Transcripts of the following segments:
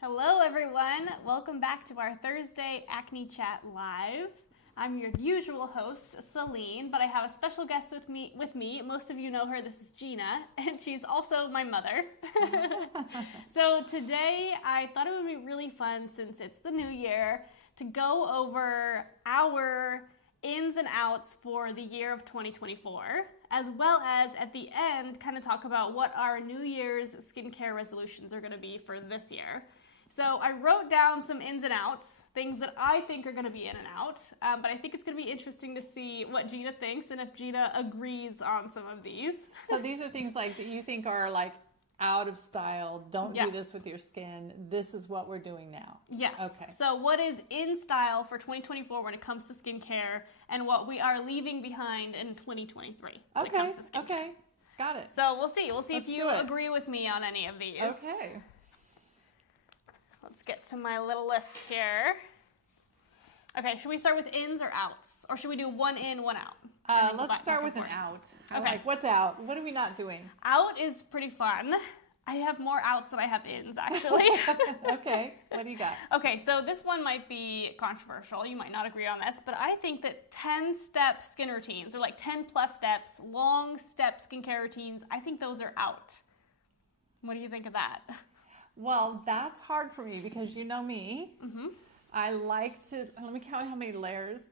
Hello everyone, welcome back to our Thursday Acne Chat Live. I'm your usual host, Celine, but I have a special guest with me. Most of you know her, this is Gina, and she's also my mother. So today I thought it would be really fun, since it's the new year, to go over our ins and outs for the year of 2024, as well as at the end kind of talk about what our New Year's skincare resolutions are going to be for this year. So I wrote down some ins and outs, things that I think are going to be in and out, but I think it's going to be interesting to see what Gina thinks and if Gina agrees on some of these. So these are things like that you think are like out of style. Don't do this with your skin. This is what we're doing now. Yes. Okay. So what is in style for 2024 when it comes to skincare, and what we are leaving behind in 2023 when it comes to skincare. Okay. Got it. So we'll see. We'll see Let's if you agree with me on any of these. Okay. Let's get to my little list here. Okay, should we start with ins or outs? Or should we do one in, one out? Let's start with an out. Okay. Like, what's out? What are we not doing? Out is pretty fun. I have more outs than I have ins, actually. Okay, what do you got? Okay, so this one might be controversial. You might not agree on this, but I think that 10-step skin routines, or like 10 plus steps, long step skincare routines, I think those are out. What do you think of that? Well, that's hard for me because you know me. Mm-hmm. I like to, let me count how many layers,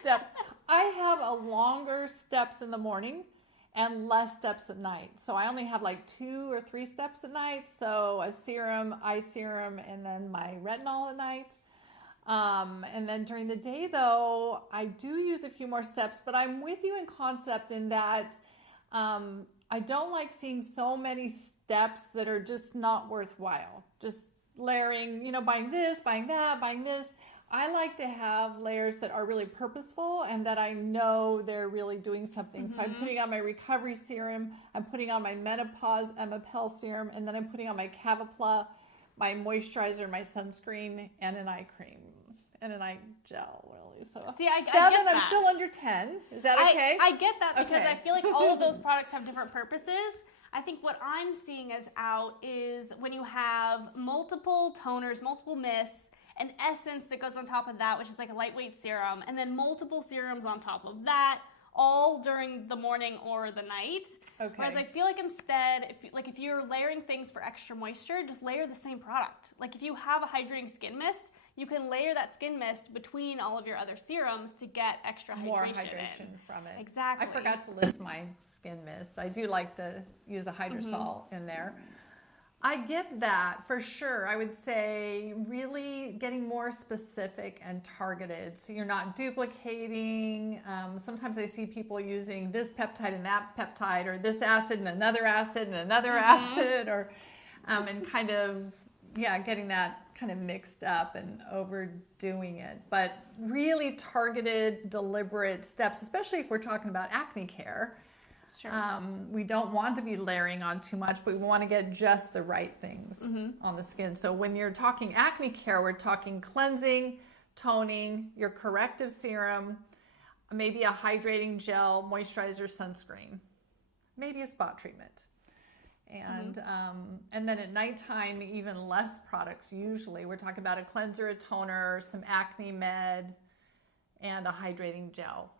steps. I have a longer steps in the morning and less steps at night. So I only have like 2 or 3 steps at night. So a serum, eye serum, and then my retinol at night. And then during the day though, I do use a few more steps, but I'm with you in concept in that I don't like seeing so many steps that are just not worthwhile. Just layering, buying this, buying that, buying this. I like to have layers that are really purposeful and that I know they're really doing something. Mm-hmm. So I'm putting on my recovery serum, I'm putting on my menopause MPL serum, and then I'm putting on my Cavapla, my moisturizer, my sunscreen, and an eye cream. And an eye gel, really. So see, I 7, get that. I'm still under 10. Is that okay? I get that because I feel like all of those products have different purposes. I think what I'm seeing as out is when you have multiple toners, multiple mists, an essence that goes on top of that, which is like a lightweight serum, and then multiple serums on top of that, all during the morning or the night. Okay. Whereas I feel like instead, if you're layering things for extra moisture, just layer the same product. Like if you have a hydrating skin mist, you can layer that skin mist between all of your other serums to get extra hydration. More hydration from it. Exactly. I forgot to list my skin mist. I do like to use a hydrosol in there. I get that for sure. I would say really getting more specific and targeted. So you're not duplicating. Sometimes I see people using this peptide and that peptide, or this acid and another acid and another acid, or and kind of, getting that kind of mixed up and overdoing it. But really targeted, deliberate steps, especially if we're talking about acne care. Sure. We don't want to be layering on too much, but we want to get just the right things on the skin. So when you're talking acne care, we're talking cleansing, toning, your corrective serum, maybe a hydrating gel, moisturizer, sunscreen, maybe a spot treatment. And then at nighttime, even less products usually. We're talking about a cleanser, a toner, some acne med, and a hydrating gel.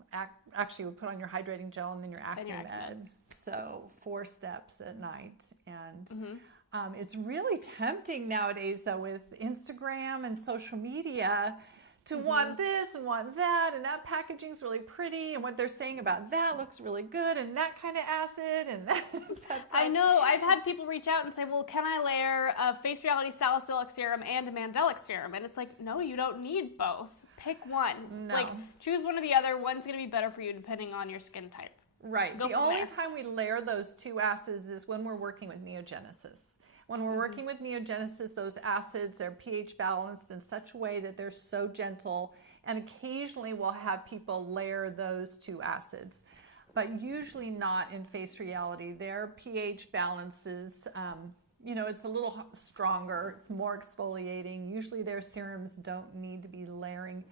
Actually, we put on your hydrating gel and then your acne med. So 4 steps at night. And it's really tempting nowadays, though, with Instagram and social media to want this and want that, and that packaging's really pretty, and what they're saying about that looks really good, and that kind of acid, and that. I know. I've had people reach out and say, well, can I layer a Face Reality Salicylic Serum and a Mandelic Serum? And it's like, no, you don't need both. Pick one. No. Like, choose one or the other. One's going to be better for you depending on your skin type. Right. The only time we layer those 2 acids is when we're working with neogenesis. When we're working with neogenesis, those acids are pH balanced in such a way that they're so gentle, and occasionally we'll have people layer those 2 acids, but usually not in Face Reality. Their pH balances, it's a little stronger, it's more exfoliating. Usually their serums don't need to be layering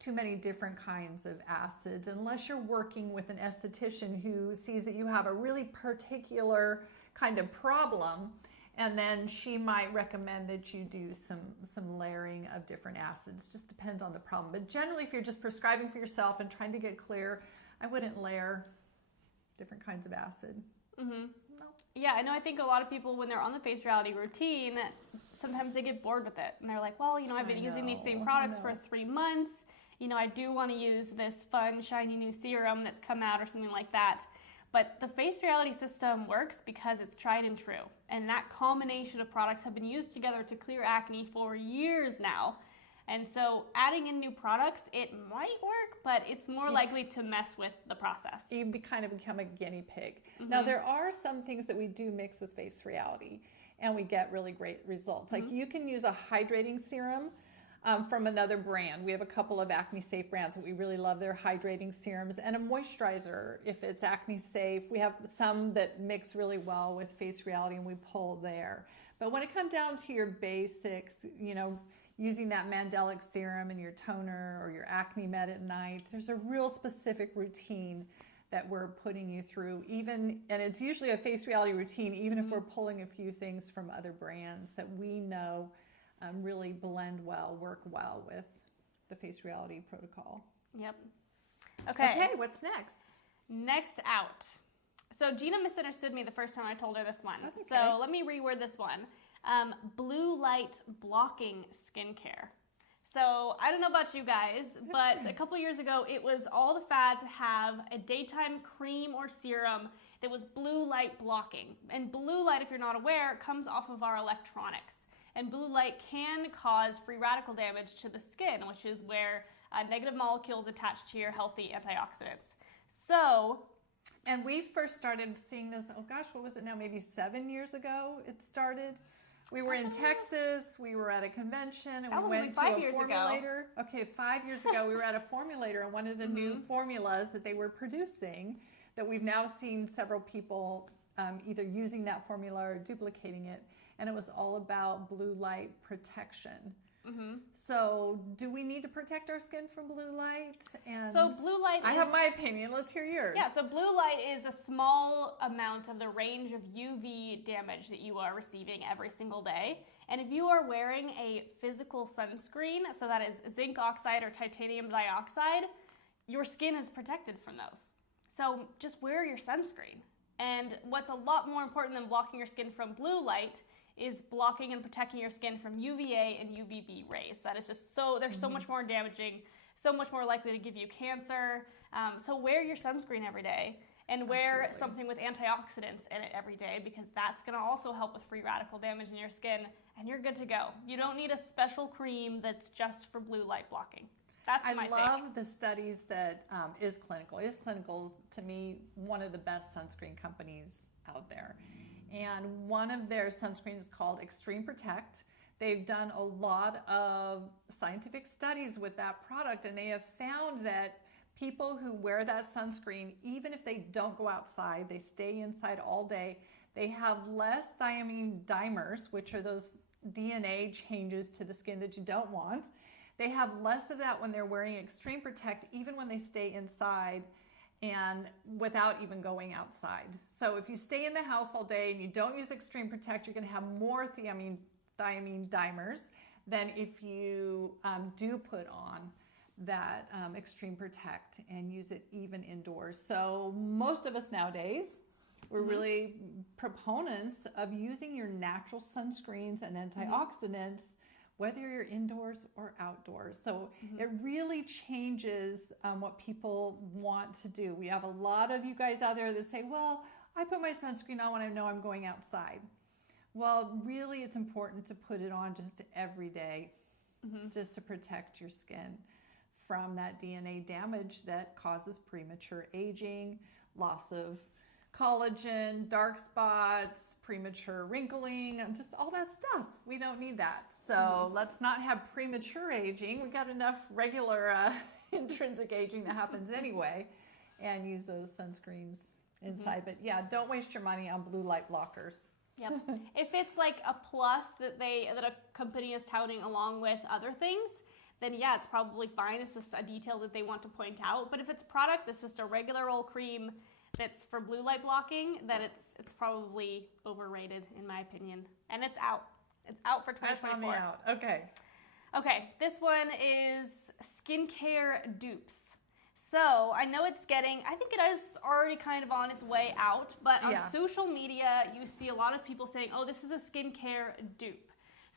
too many different kinds of acids unless you're working with an esthetician who sees that you have a really particular kind of problem And then she might recommend that you do some layering of different acids. Just depends on the problem. But generally, if you're just prescribing for yourself and trying to get clear, I wouldn't layer different kinds of acid. Mm-hmm. No. Yeah, I know. I think a lot of people, when they're on the face reality routine, sometimes they get bored with it. And they're like, well, I've been using these same products for 3 months. I do want to use this fun, shiny new serum that's come out or something like that. But the face reality system works because it's tried and true. And that combination of products have been used together to clear acne for years now. And so adding in new products, it might work, but it's more likely to mess with the process. You kind of become a guinea pig. Mm-hmm. Now, there are some things that we do mix with face reality, and we get really great results. Like you can use a hydrating serum from another brand. We have a couple of acne safe brands that we really love their hydrating serums, and a moisturizer if it's acne safe. We have some that mix really well with face reality, and we pull there. But when it comes down to your basics, using that Mandelic serum in your toner or your acne med at night, there's a real specific routine that we're putting you through, and it's usually a face reality routine, even if we're pulling a few things from other brands that we know really blend well, work well with the face reality protocol. Yep. Okay, what's next? Next out. So Gina misunderstood me the first time I told her this one. That's okay. So let me reword this one. Blue light blocking skincare. So I don't know about you guys, but a couple years ago, it was all the fad to have a daytime cream or serum that was blue light blocking. And blue light, if you're not aware, comes off of our electronics. And blue light can cause free radical damage to the skin, which is where negative molecules attach to your healthy antioxidants. And we first started seeing this, what was it now, maybe 7 years ago it started? We were in Texas, we were at a convention, and we went to a formulator. Okay, 5 years ago, we were at a formulator, and one of the new formulas that they were producing, that we've now seen several people either using that formula or duplicating it, and it was all about blue light protection. Mm-hmm. So do we need to protect our skin from blue light? And so blue light I have my opinion. Let's hear yours. Yeah, so blue light is a small amount of the range of UV damage that you are receiving every single day. And if you are wearing a physical sunscreen, so that is zinc oxide or titanium dioxide, your skin is protected from those. So just wear your sunscreen. And what's a lot more important than blocking your skin from blue light is blocking and protecting your skin from UVA and UVB rays. That is just they're so much more damaging, so much more likely to give you cancer. So wear your sunscreen every day and wear something with antioxidants in it every day, because that's gonna also help with free radical damage in your skin, and you're good to go. You don't need a special cream that's just for blue light blocking. That's my take. I love the studies that Is Clinical. Is Clinical, to me, one of the best sunscreen companies out there. And one of their sunscreens is called Extreme Protect. They've done a lot of scientific studies with that product, and they have found that people who wear that sunscreen, even if they don't go outside, they stay inside all day, they have less thiamine dimers, which are those DNA changes to the skin that you don't want. They have less of that when they're wearing Extreme Protect, even when they stay inside and without even going outside. So if you stay in the house all day and you don't use Extreme Protect, you're going to have more thiamine dimers than if you do put on that Extreme Protect and use it even indoors. So most of us nowadays, we're really proponents of using your natural sunscreens and antioxidants, whether you're indoors or outdoors. So it really changes what people want to do. We have a lot of you guys out there that say, well, I put my sunscreen on when I know I'm going outside. Well, really, it's important to put it on just every day, just to protect your skin from that DNA damage that causes premature aging, loss of collagen, dark spots, premature wrinkling, and just all that stuff. We don't need that. So let's not have premature aging. We got enough regular intrinsic aging that happens anyway, and use those sunscreens inside. But yeah, don't waste your money on blue light blockers. Yep. If it's like a plus that a company is touting along with other things, then yeah, it's probably fine. It's just a detail that they want to point out. But if it's a product that's just a regular old cream that's for blue light blocking, then it's probably overrated in my opinion. And it's out. It's out for 2024. That's on the out. Okay. Okay, this one is skincare dupes. So I know it's I think it is already kind of on its way out, but on social media, you see a lot of people saying, oh, this is a skincare dupe.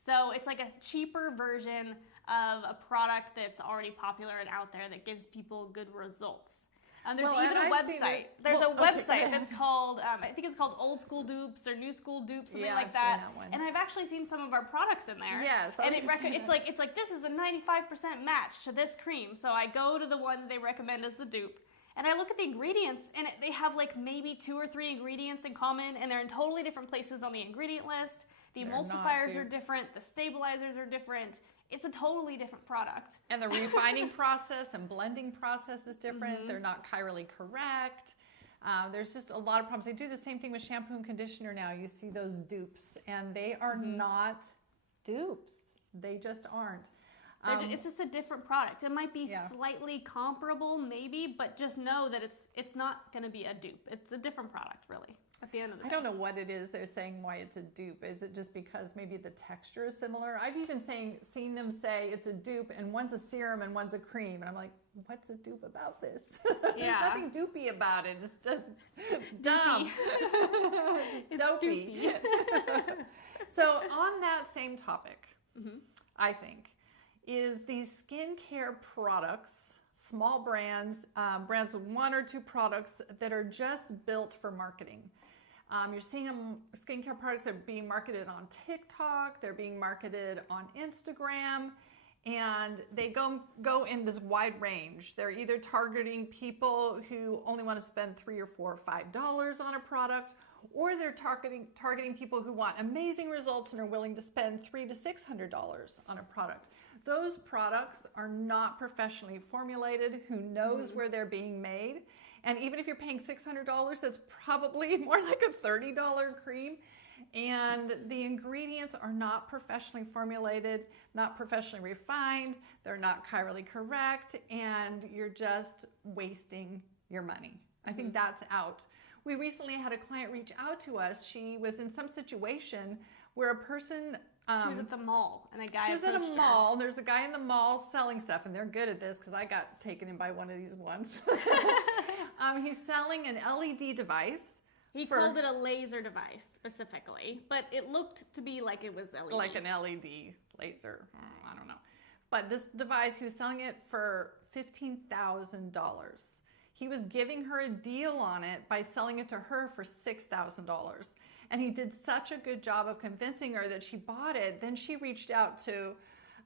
So it's like a cheaper version of a product that's already popular and out there that gives people good results. There's even a website. There's a website that's called, I think it's called Old School Dupes or New School Dupes, something like that. And I've actually seen some of our products in there. Yes. And it's like this is a 95% match to this cream. So I go to the one that they recommend as the dupe, and I look at the ingredients, and they have like maybe 2 or 3 ingredients in common, and they're in totally different places on the ingredient list. The emulsifiers are different. The stabilizers are different. It's a totally different product. And the refining process and blending process is different. They're not chirally correct. There's just a lot of problems. They do the same thing with shampoo and conditioner now. You see those dupes, and they are not dupes. They just aren't. It's just a different product. It might be slightly comparable, maybe, but just know that it's not going to be a dupe. It's a different product, really. At the end of the day. I don't know what it is they're saying why it's a dupe. Is it just because maybe the texture is similar? I've even seen them say it's a dupe and one's a serum and one's a cream. And I'm like, what's a dupe about this? There's nothing dupey about it. It's just dumb. It's dopey. So on that same topic, I think, is these skincare products, small brands, brands with 1 or 2 products that are just built for marketing. You're seeing skincare products that are being marketed on TikTok, they're being marketed on Instagram, and they go in this wide range. They're either targeting people who only want to spend $3 or $4 or $5 on a product, or they're targeting people who want amazing results and are willing to spend $300 to $600 on a product. Those products are not professionally formulated. Who knows where they're being made? And even if you're paying $600, that's probably more like a $30 cream. And the ingredients are not professionally formulated, not professionally refined. They're not chirally correct, and you're just wasting your money. I think that's out. We recently had a client reach out to us. She was in some situation where a person... she was at the mall, and a guy She was at a mall. There's a guy in the mall selling stuff, and they're good at this because I got taken in by one of these once. He's selling an LED device. He called it a laser device specifically, but it looked to be like it was LED. Like an LED laser. I don't know. But this device, he was selling it for $15,000. He was giving her a deal on it by selling it to her for $6,000. And he did such a good job of convincing her that she bought it. Then she reached out to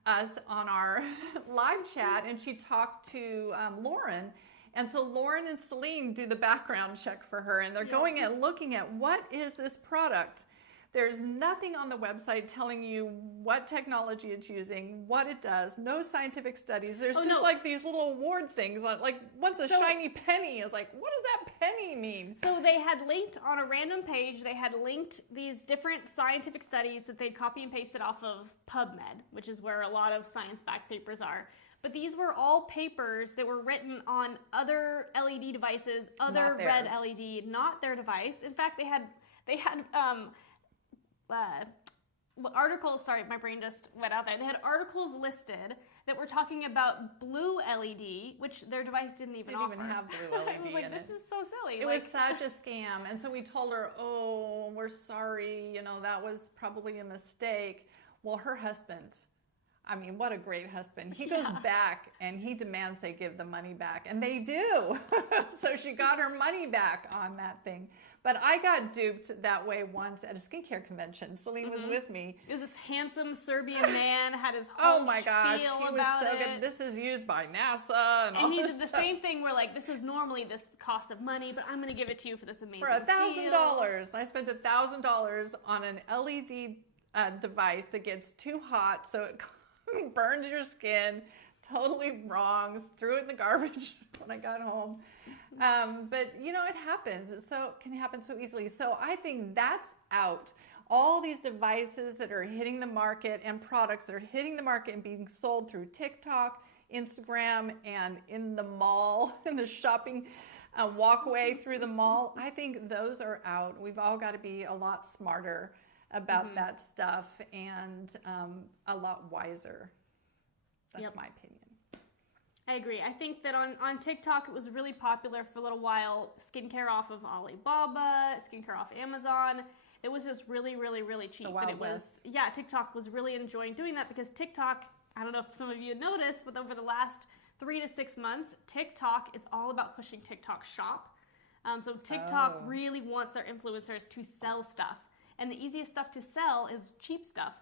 us on our live chat, and she talked to Lauren. And so Lauren and Celine do the background check for her, and they're going and looking at what is this product. There's nothing on the website telling you what technology it's using, what it does, no scientific studies. There's like these little award things, like once a shiny penny is like, what does that penny mean? So they had linked on a random page, they had linked these different scientific studies that they'd copy and pasted off of PubMed, which is where a lot of science-backed papers are. But these were all papers that were written on other LED devices, other red LED, not their device. In fact, they had articles, sorry, my brain just went out there. They had articles listed that were talking about blue LED, which their device didn't even offer. Didn't even have blue LED I was like, this is so silly. It was such a scam. And so we told her, oh, we're sorry, that was probably a mistake. Well, her husband, I mean, what a great husband. He goes back and he demands they give the money back. And they do. So she got her money back on that thing. But I got duped that way once at a skincare convention. Celine was with me. It was this handsome Serbian man, had his whole oh my gosh, he was so good. This is used by NASA. And he did the same thing where this is normally this cost of money, but I'm going to give it to you for this amazing For $1,000. I spent $1,000 on an LED device that gets too hot, so it burns your skin. Totally wrong. Threw it in the garbage when I got home. But it happens. It can happen so easily. So I think that's out. All these devices that are hitting the market and products that are hitting the market and being sold through TikTok, Instagram, and in the mall, in the shopping walkway through the mall. I think those are out. We've all got to be a lot smarter about that stuff and a lot wiser. That's my opinion. I agree. I think that on TikTok, it was really popular for a little while. Skincare off of Alibaba, skincare off Amazon. It was just really, really, really cheap. The Wild West. TikTok was really enjoying doing that because TikTok, I don't know if some of you noticed, but over the last 3 to 6 months, TikTok is all about pushing TikTok Shop. So TikTok really wants their influencers to sell stuff. And the easiest stuff to sell is cheap stuff.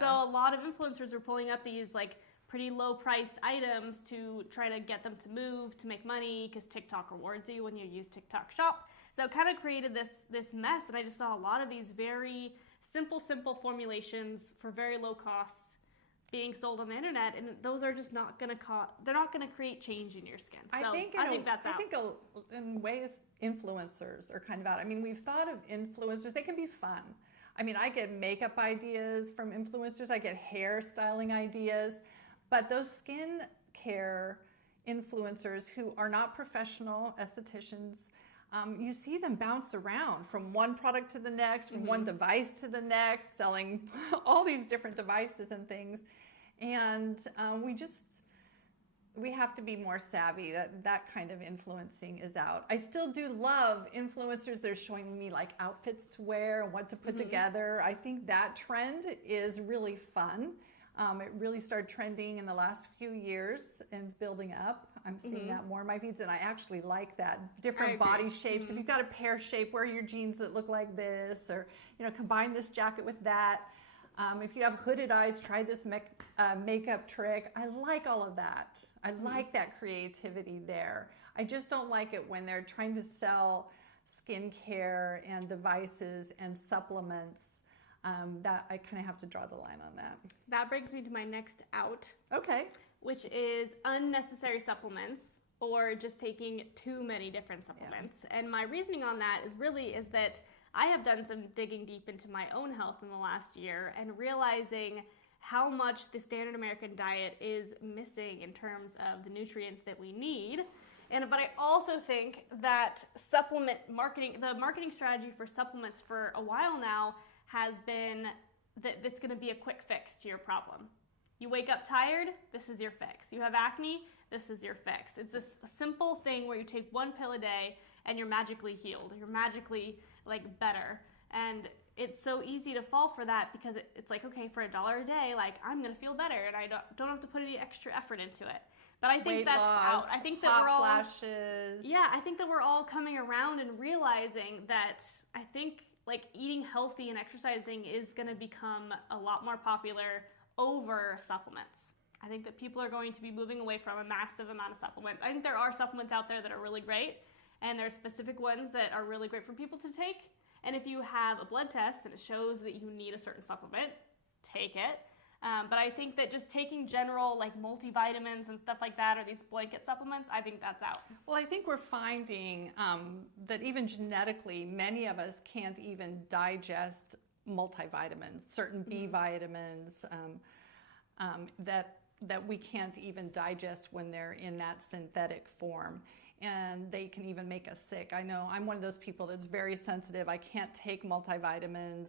So a lot of influencers are pulling up these like pretty low priced items to try to get them to move, to make money, because TikTok rewards you when you use TikTok Shop. So it kind of created this mess, and I just saw a lot of these very simple formulations for very low costs being sold on the internet, and those are just not going to they're not going to create change in your skin. So I think that's out. I think in ways influencers are kind of out. I mean, we've thought of influencers. They can be fun. I mean, I get makeup ideas from influencers. I get hairstyling ideas. But those skin care influencers who are not professional estheticians, you see them bounce around from one product to the next, from one device to the next, selling all these different devices and things. And we have to be more savvy. That kind of influencing is out. I still do love influencers that are showing me like outfits to wear and what to put together. I think that trend is really fun. It really started trending in the last few years and it's building up. I'm seeing that more in my feeds, and I actually like that. Different body shapes. If you've got a pear shape, wear your jeans that look like this, or combine this jacket with that. If you have hooded eyes, try this makeup trick. I like all of that. I like that creativity there. I just don't like it when they're trying to sell skincare and devices and supplements. That I kind of have to draw the line on that. That brings me to my next out. Okay. Which is unnecessary supplements or just taking too many different supplements. Yeah. And my reasoning on that is that I have done some digging deep into my own health in the last year and realizing how much the standard American diet is missing in terms of the nutrients that we need. But I also think that the marketing strategy for supplements for a while now has been that it's going to be a quick fix to your problem. You wake up tired, this is your fix. You have acne, this is your fix. It's this simple thing where you take one pill a day and you're magically healed. You're magically better. And it's so easy to fall for that because it's like, okay, for $1 a day, I'm going to feel better and I don't have to put any extra effort into it. But I think weight that's loss, out. I think that flashes. Yeah, I think that we're all coming around and realizing that I think eating healthy and exercising is going to become a lot more popular over supplements. I think that people are going to be moving away from a massive amount of supplements. I think there are supplements out there that are really great, and there are specific ones that are really great for people to take. And if you have a blood test and it shows that you need a certain supplement, take it. But I think that just taking general multivitamins and stuff like that, or these blanket supplements, I think that's out. Well, I think we're finding that even genetically, many of us can't even digest multivitamins, certain B vitamins that we can't even digest when they're in that synthetic form. And they can even make us sick. I know I'm one of those people that's very sensitive. I can't take multivitamins.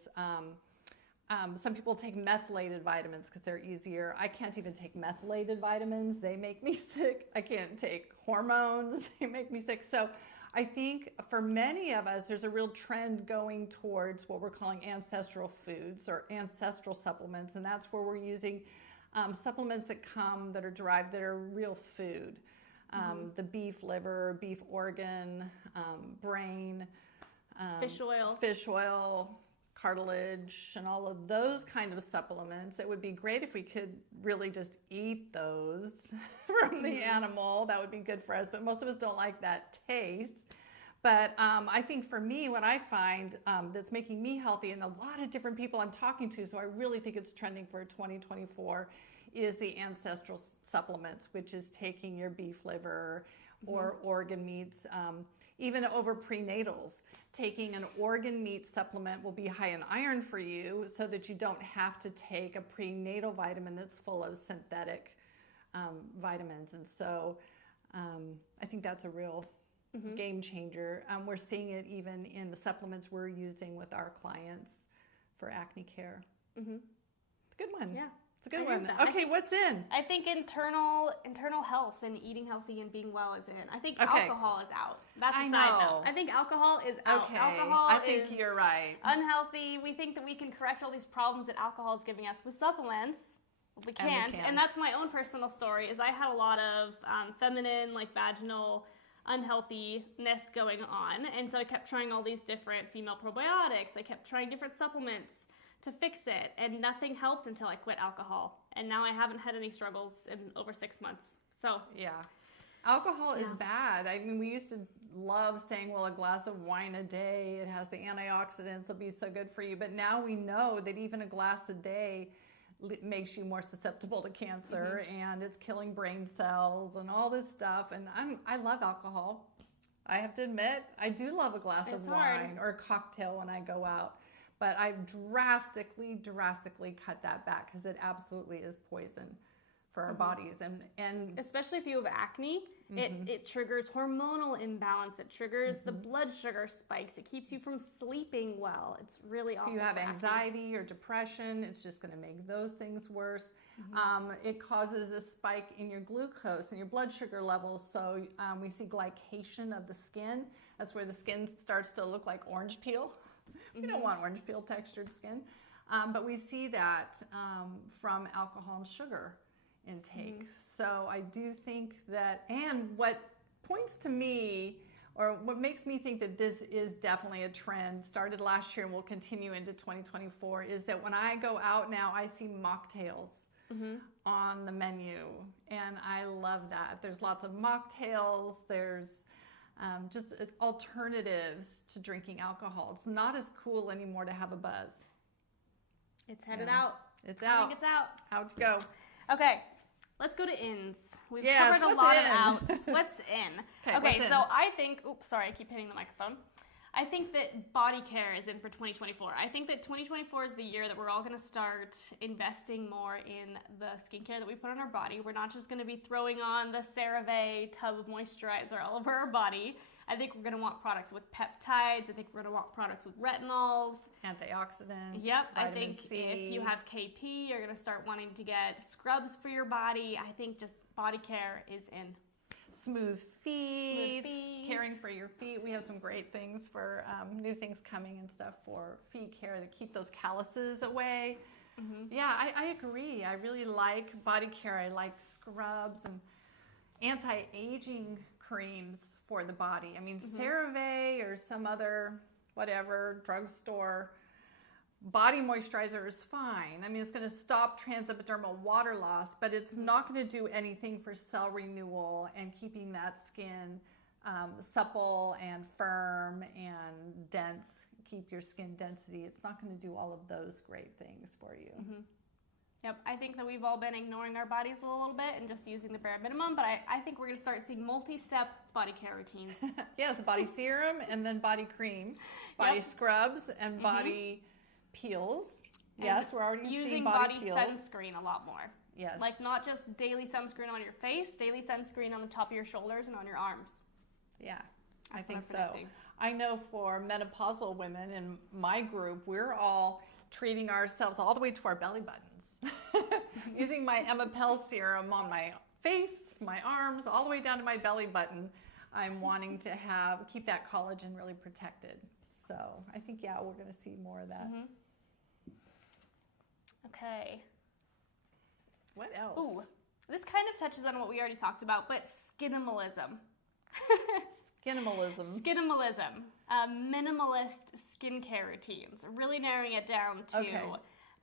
Some people take methylated vitamins because they're easier. I can't even take methylated vitamins. They make me sick. I can't take hormones. They make me sick. So I think for many of us, there's a real trend going towards what we're calling ancestral foods or ancestral supplements. And that's where we're using supplements that are derived, that are real food. The beef liver, beef organ, brain, fish oil, cartilage, and all of those kind of supplements. It would be great if we could really just eat those from the animal. That would be good for us, but most of us don't like that taste. But I think for me, what I find that's making me healthy, and a lot of different people I'm talking to, so I really think it's trending for 2024, is the ancestral supplements, which is taking your beef liver or organ meats, even over prenatals. Taking an organ meat supplement will be high in iron for you so that you don't have to take a prenatal vitamin that's full of synthetic vitamins. And so I think that's a real game changer. We're seeing it even in the supplements we're using with our clients for acne care. Mm-hmm. Good one. Yeah. It's a good one. Okay, what's in? I think internal health and eating healthy and being well is in. I think alcohol is out. That's a side note. I think alcohol is out. Okay. Alcohol I think you're right. Unhealthy. We think that we can correct all these problems that alcohol is giving us with supplements. We can't. And that's my own personal story, is I had a lot of feminine, like vaginal unhealthiness going on. And so I kept trying all these different female probiotics. I kept trying different supplements to fix it, and nothing helped until I quit alcohol. And now I haven't had any struggles in over 6 months. So yeah, alcohol is bad. I mean, we used to love saying, well, a glass of wine a day, it has the antioxidants, will be so good for you. But now we know that even a glass a day makes you more susceptible to cancer, and it's killing brain cells and all this stuff. And I love alcohol. I have to admit, I do love a glass of wine or a cocktail when I go out. But I've drastically cut that back because it absolutely is poison for our bodies. And especially if you have acne, it triggers hormonal imbalance. It triggers the blood sugar spikes. It keeps you from sleeping well. It's really awful. If you have anxiety or depression, it's just going to make those things worse. It causes a spike in your glucose and your blood sugar levels. So we see glycation of the skin. That's where the skin starts to look like orange peel. We don't want orange peel textured skin, but we see that from alcohol and sugar intake. So I do think that, and what points to me, or what makes me think that this is definitely a trend, started last year and will continue into 2024, is that when I go out now, I see mocktails on the menu, and I love that. There's lots of mocktails. There's just alternatives to drinking alcohol. It's not as cool anymore to have a buzz. It's headed out. It's out. I think it's out. How'd you go? Okay, let's go to ins. We've covered a lot of outs. What's in? Okay, so I think, oops, sorry, I keep hitting the microphone. I think that body care is in for 2024. I think that 2024 is the year that we're all going to start investing more in the skincare that we put on our body. We're not just going to be throwing on the CeraVe tub of moisturizer all over our body. I think we're going to want products with peptides. I think we're going to want products with retinols. Antioxidants. Yep. I think C. if you have KP, you're going to start wanting to get scrubs for your body. I think just body care is in. Smooth feet, caring for your feet. We have some great things for new things coming and stuff for feet care to keep those calluses away. Yeah, I agree. I really like body care. I like scrubs and anti-aging creams for the body. I mean, CeraVe or some other whatever drugstore body moisturizer is fine. I mean, it's going to stop transepidermal water loss, but it's not going to do anything for cell renewal and keeping that skin supple and firm and dense, keep your skin density. It's not going to do all of those great things for you. Yep, I think that we've all been ignoring our bodies a little bit and just using the bare minimum, but I think we're going to start seeing multi-step body care routines. Yes, body serum and then body cream, body scrubs and body peels. Yes, we're already using body peels. Sunscreen a lot more. Yes. Like not just daily sunscreen on your face, daily sunscreen on the top of your shoulders and on your arms. Yeah, I think so. I know for menopausal women in my group, we're all treating ourselves all the way to our belly buttons. Using my Emapel serum on my face, my arms, all the way down to my belly button. I'm wanting to keep that collagen really protected. So I think, yeah, we're going to see more of that. Okay. What else? Ooh, this kind of touches on what we already talked about, but skinimalism. Skinimalism. Minimalist skincare routines. Really narrowing it down to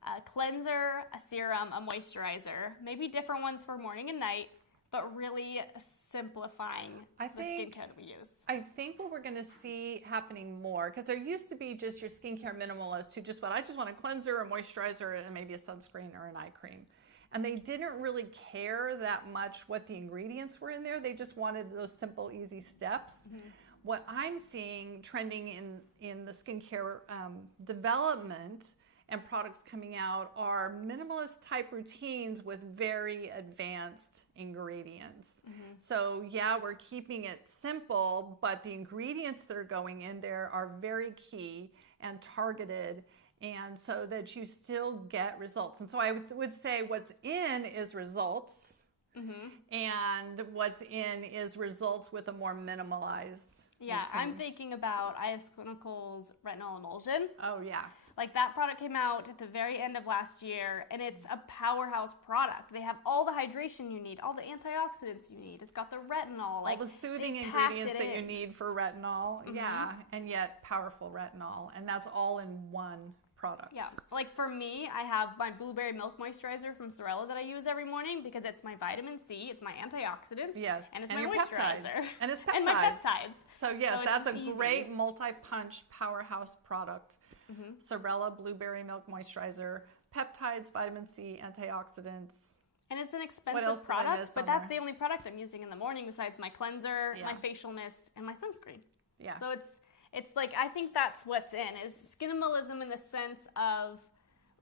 a cleanser, a serum, a moisturizer. Maybe different ones for morning and night, but really simplifying the skincare that we use. I think what we're going to see happening more, because there used to be just your skincare minimalist who I just want a cleanser, a moisturizer, and maybe a sunscreen or an eye cream. And they didn't really care that much what the ingredients were in there. They just wanted those simple, easy steps. What I'm seeing trending in the skincare development and products coming out are minimalist type routines with very advanced ingredients. So yeah, we're keeping it simple, but the ingredients that are going in there are very key and targeted, and so that you still get results. And so I would say what's in is results, and what's in is results with a more minimalized Yeah, routine. I'm thinking about IS Clinical's retinol emulsion. Oh yeah. Like that product came out at the very end of last year, and it's a powerhouse product. They have all the hydration you need, all the antioxidants you need. It's got the retinol, All the soothing ingredients that you need for retinol. Yeah, and yet powerful retinol, and that's all in one product. Yeah, like for me, I have my blueberry milk moisturizer from Sorella that I use every morning because it's my vitamin C, it's my antioxidants, Yes, and it's and my your moisturizer, peptides. And it's peptides. and my peptides. So yes, So that's it's a easy. great multi-punch powerhouse product. Sorella blueberry milk moisturizer, peptides, vitamin C, antioxidants. And it's an else expensive did I miss product, but on that's there? the only product I'm using in the morning besides my cleanser, Yeah. my facial mist, and my sunscreen. Yeah. So it's like, I think that's what's in, is skinimalism in the sense of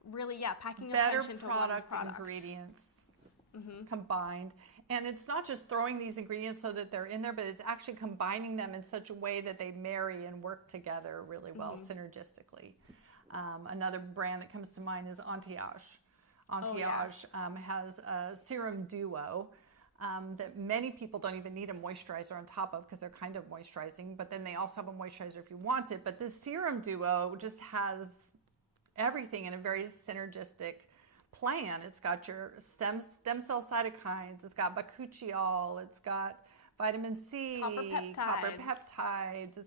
really, packing Better attention to one product ingredients combined. And it's not just throwing these ingredients so that they're in there, but it's actually combining them in such a way that they marry and work together really well, synergistically. Another brand that comes to mind is Anti-Age. Anti-Age has a serum duo that many people don't even need a moisturizer on top of because they're kind of moisturizing, but then they also have a moisturizer if you want it. But this serum duo just has everything in a very synergistic plan. It's got your stem cell cytokines, it's got bakuchiol, it's got vitamin C, copper peptides.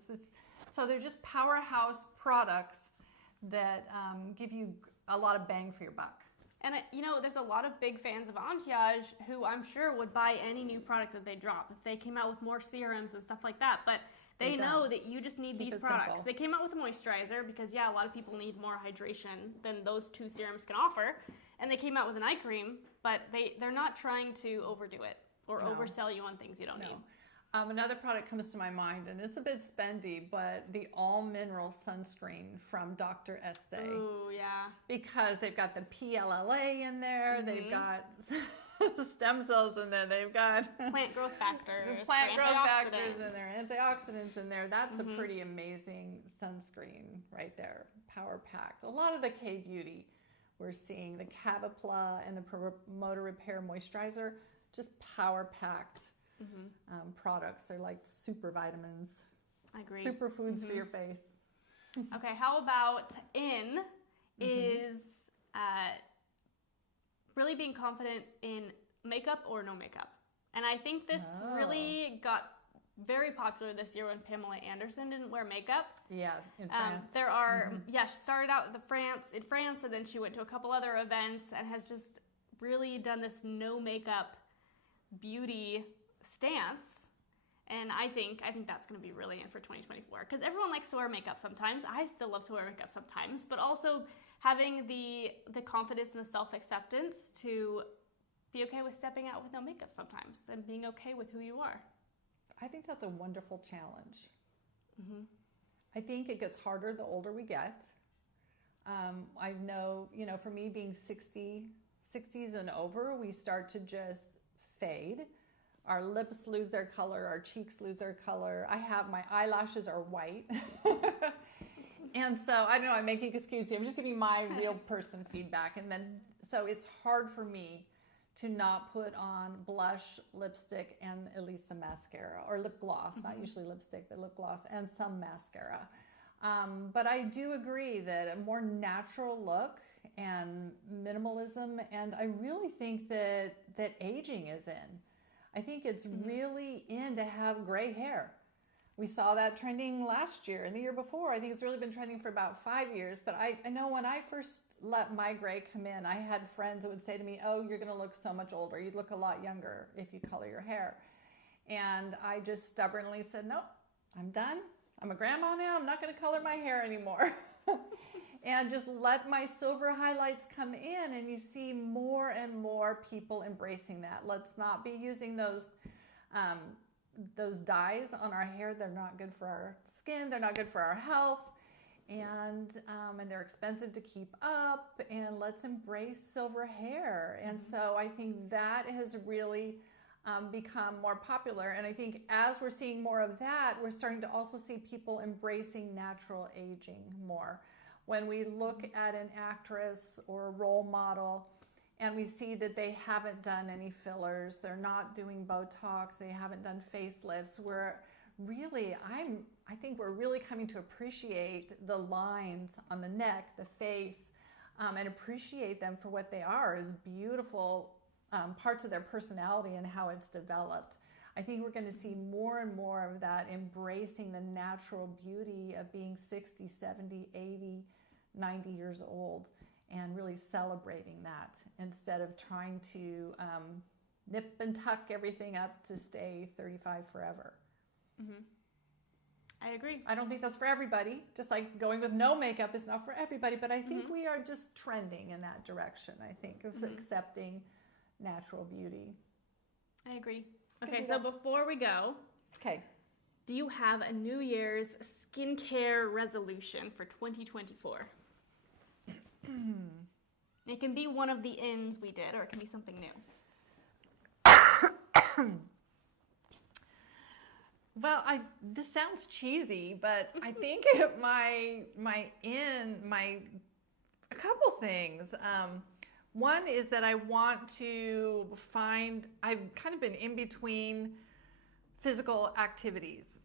So they're just powerhouse products that give you a lot of bang for your buck. And there's a lot of big fans of Anti-Age who I'm sure would buy any new product that they drop if they came out with more serums and stuff like that. But they know that you just need these products. Simple. They came out with a moisturizer because, a lot of people need more hydration than those two serums can offer. And they came out with an eye cream, but they're not trying to overdo it or oversell you on things you don't need. Another product comes to my mind, and it's a bit spendy, but the all-mineral sunscreen from Dr. Estee. Ooh, yeah. Because they've got the PLLA in there, they've got stem cells in there, they've got plant growth factors, plant growth factors in there, antioxidants in there. That's a pretty amazing sunscreen right there, power packed. A lot of the K-Beauty, we're seeing the Cavapla and the Promoter Repair Moisturizer, just power packed products. They're like super vitamins. I agree. Superfoods for your face. Okay, how about is really being confident in makeup or no makeup. And I think this really got very popular this year when Pamela Anderson didn't wear makeup. Yeah, in France. There are, she started out in France, and then she went to a couple other events and has just really done this no makeup beauty stance. And I think that's going to be really in for 2024 because everyone likes to wear makeup sometimes. I still love to wear makeup sometimes, but also having the confidence and the self-acceptance to be okay with stepping out with no makeup sometimes and being okay with who you are. I think that's a wonderful challenge. I think it gets harder the older we get. I know, for me being 60s and over, we start to just fade. Our lips lose their color, our cheeks lose their color. My eyelashes are white. And so, I don't know, I'm making excuses here. I'm just giving my real person feedback. And then, so it's hard for me to not put on blush, lipstick, and at least some mascara, or lip gloss, not usually lipstick, but lip gloss, and some mascara. But I do agree that a more natural look and minimalism, and I really think that aging is in. I think it's really in to have gray hair. We saw that trending last year and the year before. I think it's really been trending for about 5 years. But I know when I first let my gray come in, I had friends that would say to me, oh, you're going to look so much older. You'd look a lot younger if you color your hair. And I just stubbornly said, nope, I'm done. I'm a grandma now. I'm not going to color my hair anymore. And just let my silver highlights come in, and you see more and more people embracing that. Let's not be using those dyes on our hair. They're not good for our skin. They're not good for our health. and they're expensive to keep up, and let's embrace silver hair. And so I think that has really become more popular. And I think as we're seeing more of that, we're starting to also see people embracing natural aging more. When we look at an actress or a role model and we see that they haven't done any fillers, they're not doing Botox, they haven't done facelifts, I think we're really coming to appreciate the lines on the neck, the face, and appreciate them for what they are, as beautiful parts of their personality and how it's developed. I think we're going to see more and more of that, embracing the natural beauty of being 60, 70, 80, 90 years old, and really celebrating that instead of trying to nip and tuck everything up to stay 35 forever. Mm-hmm. I agree. I don't think that's for everybody. Just like going with no makeup is not for everybody, but I think we are just trending in that direction, I think, of accepting natural beauty. I agree. Okay, so before we go, do you have a New Year's skincare resolution for 2024? It can be one of the ins we did, or it can be something new. Well, this sounds cheesy, but I think a couple things. One is that I want to I've kind of been in between physical activities.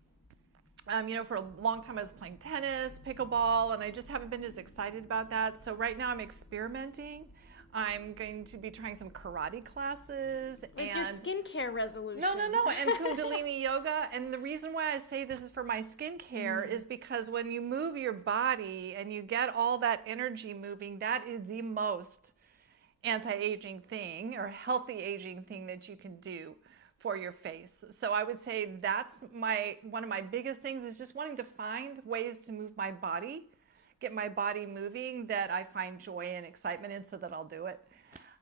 For a long time I was playing tennis, pickleball, and I just haven't been as excited about that. So right now I'm experimenting. I'm going to be trying some karate classes. It's your skincare resolution. No, and Kundalini yoga. And the reason why I say this is for my skincare is because when you move your body and you get all that energy moving, that is the most anti-aging thing or healthy aging thing that you can do for your face. So I would say that's one of my biggest things, is just wanting to find ways to move my body, get my body moving that I find joy and excitement in, so that I'll do it.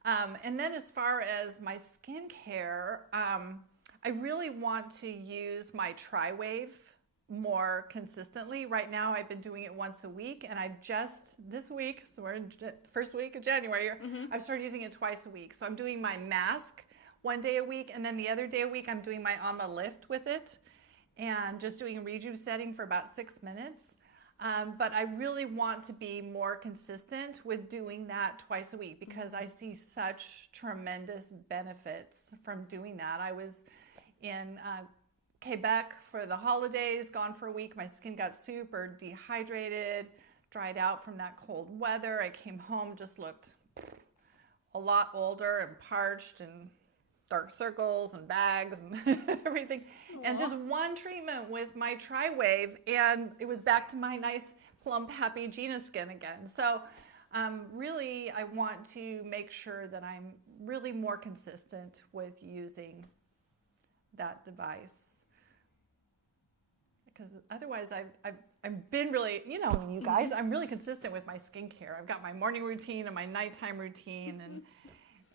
And then as far as my skincare, I really want to use my Tri-Wave more consistently. Right now I've been doing it once a week, and I've just this week, so we're in first week of January, I've started using it twice a week. So I'm doing my mask one day a week, and then the other day a week I'm doing my On the Lift with it, and just doing a rejuve setting for about 6 minutes. But I really want to be more consistent with doing that twice a week, because I see such tremendous benefits from doing that. I was in Quebec for the holidays, gone for a week. My skin got super dehydrated, dried out from that cold weather. I came home, just looked a lot older and parched and dark circles and bags and everything. Aww. And just one treatment with my Tri-Wave, and it was back to my nice, plump, happy Gina skin again. So really, I want to make sure that I'm really more consistent with using that device. Because otherwise, I've been really, you guys, I'm really consistent with my skincare. I've got my morning routine and my nighttime routine,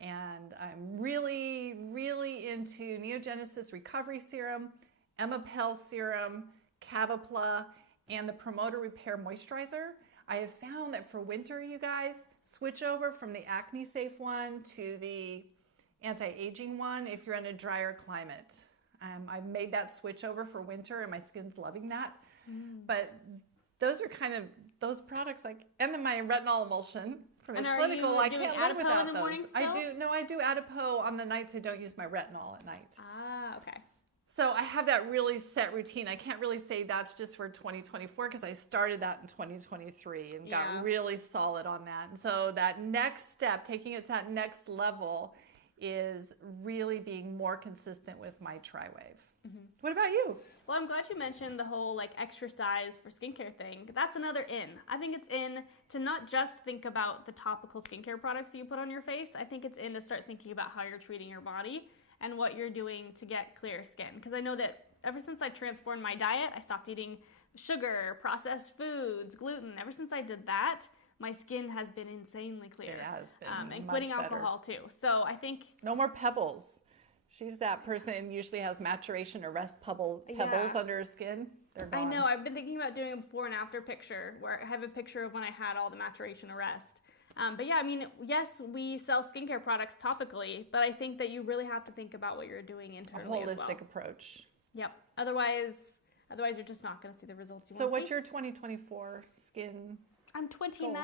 and I'm really, really into Neogenesis Recovery Serum, Emapel Serum, Cavapla, and the Promoter Repair Moisturizer. I have found that for winter, you guys, switch over from the acne safe one to the anti-aging one if you're in a drier climate. I've made that switch over for winter, and my skin's loving that. But those are kind of those products, and then my retinol emulsion from Miss Clinical. I can't live without those. I do Adipo on the nights I don't use my retinol at night. Ah, okay. So I have that really set routine. I can't really say that's just for 2024, because I started that in 2023 and got really solid on that. And so that next step, taking it to that next level, is really being more consistent with my Tri-Wave. What about you? Well, I'm glad you mentioned the whole exercise for skincare thing. That's another in. I think it's in to not just think about the topical skincare products you put on your face. I think it's in to start thinking about how you're treating your body and what you're doing to get clear skin. Because I know that ever since I transformed my diet, I stopped eating sugar, processed foods, gluten. Ever since I did that, my skin has been insanely clear. It has been and much quitting better. alcohol too. So I think no more pebbles. She's that person who usually has maturation or rest pebbles under her skin. they're gone. I know. I've been thinking about doing a before and after picture where I have a picture of when I had all the maturation arrest. But yeah, I mean, yes, we sell skincare products topically, but I think that you really have to think about what you're doing internally as well. A holistic approach. Yep. Otherwise you're just not going to see the results you want to see. So what's your 2024 skin? I'm 29. Goal?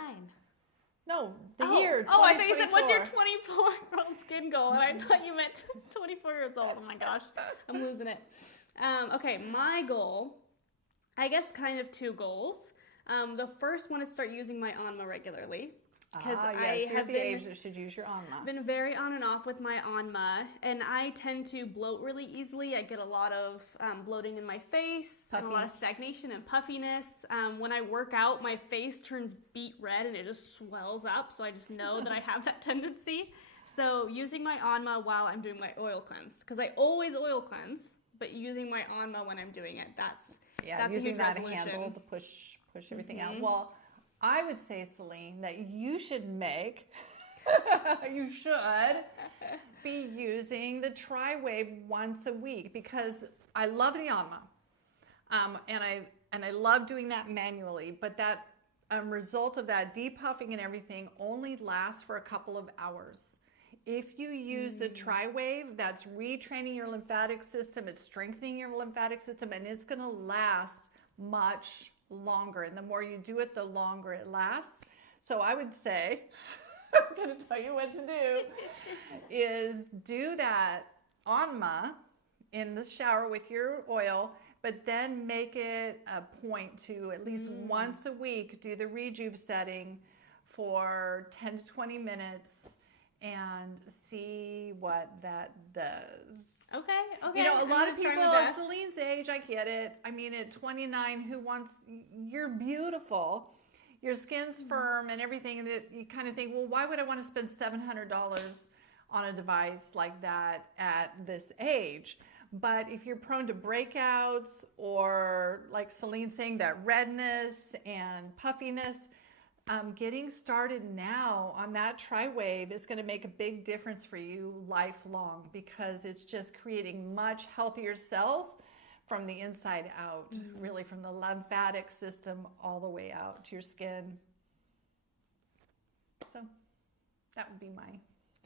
No, the year. Oh, I thought you said, what's your 24-year-old skin goal? And I thought you meant 24 years old. Oh my gosh, I'm losing it. Okay, my goal, I guess kind of two goals. The first one is start using my Anma regularly. Because I have the age that should use your Anma. Been very on and off with my Anma, and I tend to bloat really easily. I get a lot of bloating in my face, and a lot of stagnation and puffiness. When I work out, my face turns beet red and it just swells up, so I just know that I have that tendency. So using my Anma while I'm doing my oil cleanse, because I always oil cleanse, but using my Anma when I'm doing it, that's using a huge that resolution. Handle to push everything out. Well, I would say, Celine, that you should be using the Tri-Wave once a week, because I love the Anma, and I love doing that manually, but that result of that depuffing and everything only lasts for a couple of hours. If you use the Tri-Wave, that's retraining your lymphatic system, it's strengthening your lymphatic system, and it's going to last much longer, and the more you do it, the longer it lasts. So I would say, I'm going to tell you what to do, is do that Anma in the shower with your oil, but then make it a point to at least once a week do the rejuve setting for 10 to 20 minutes and see what that does. Okay. You know, a lot of people at Celine's age, I get it. I mean, at 29, you're beautiful, your skin's firm and everything, and you kind of think, well, why would I want to spend $700 on a device like that at this age? But if you're prone to breakouts, or like Celine saying, that redness and puffiness, getting started now on that Tri-Wave is going to make a big difference for you lifelong, because it's just creating much healthier cells from the inside out, really from the lymphatic system all the way out to your skin. So that would be mine.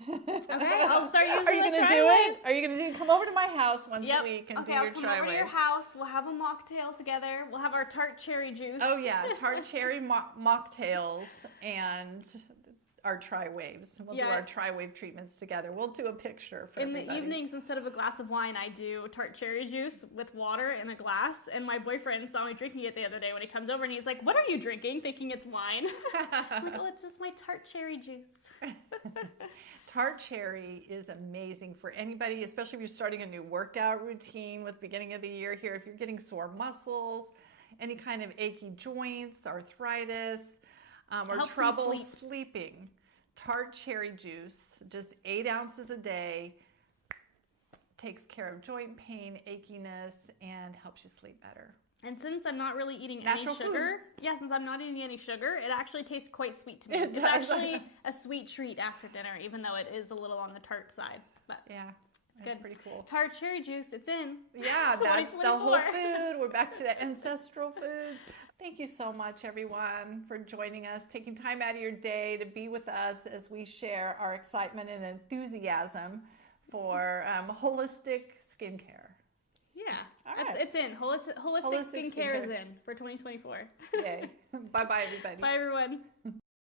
Okay, I'll start using Are you going to do it? Are you going to come over to my house once a week and do your Tri-Wave? I'll come over to your house. We'll have a mocktail together. We'll have our tart cherry juice. Oh yeah, tart cherry mocktails and our Tri-Waves. We'll do our Tri-Wave treatments together. We'll do a picture for everybody. In the evenings, instead of a glass of wine, I do tart cherry juice with water in a glass. And my boyfriend saw me drinking it the other day when he comes over, and he's like, "What are you drinking?" Thinking it's wine. I'm like, "Oh, it's just my tart cherry juice." Tart cherry is amazing for anybody, especially if you're starting a new workout routine with the beginning of the year here. If you're getting sore muscles, any kind of achy joints, arthritis, or trouble sleeping, tart cherry juice, just 8 ounces a day, takes care of joint pain, achiness, and helps you sleep better. And since I'm not really eating any sugar, since I'm not eating any sugar, it actually tastes quite sweet to me. It's actually a sweet treat after dinner, even though it is a little on the tart side. But yeah, it's good. Pretty cool. Tart cherry juice, it's in. Yeah, that's the whole food. We're back to the ancestral foods. Thank you so much, everyone, for joining us, taking time out of your day to be with us as we share our excitement and enthusiasm for holistic skincare. Yeah, it's in. Holistic skincare is in for 2024. Yay. Bye-bye, everybody. Bye, everyone.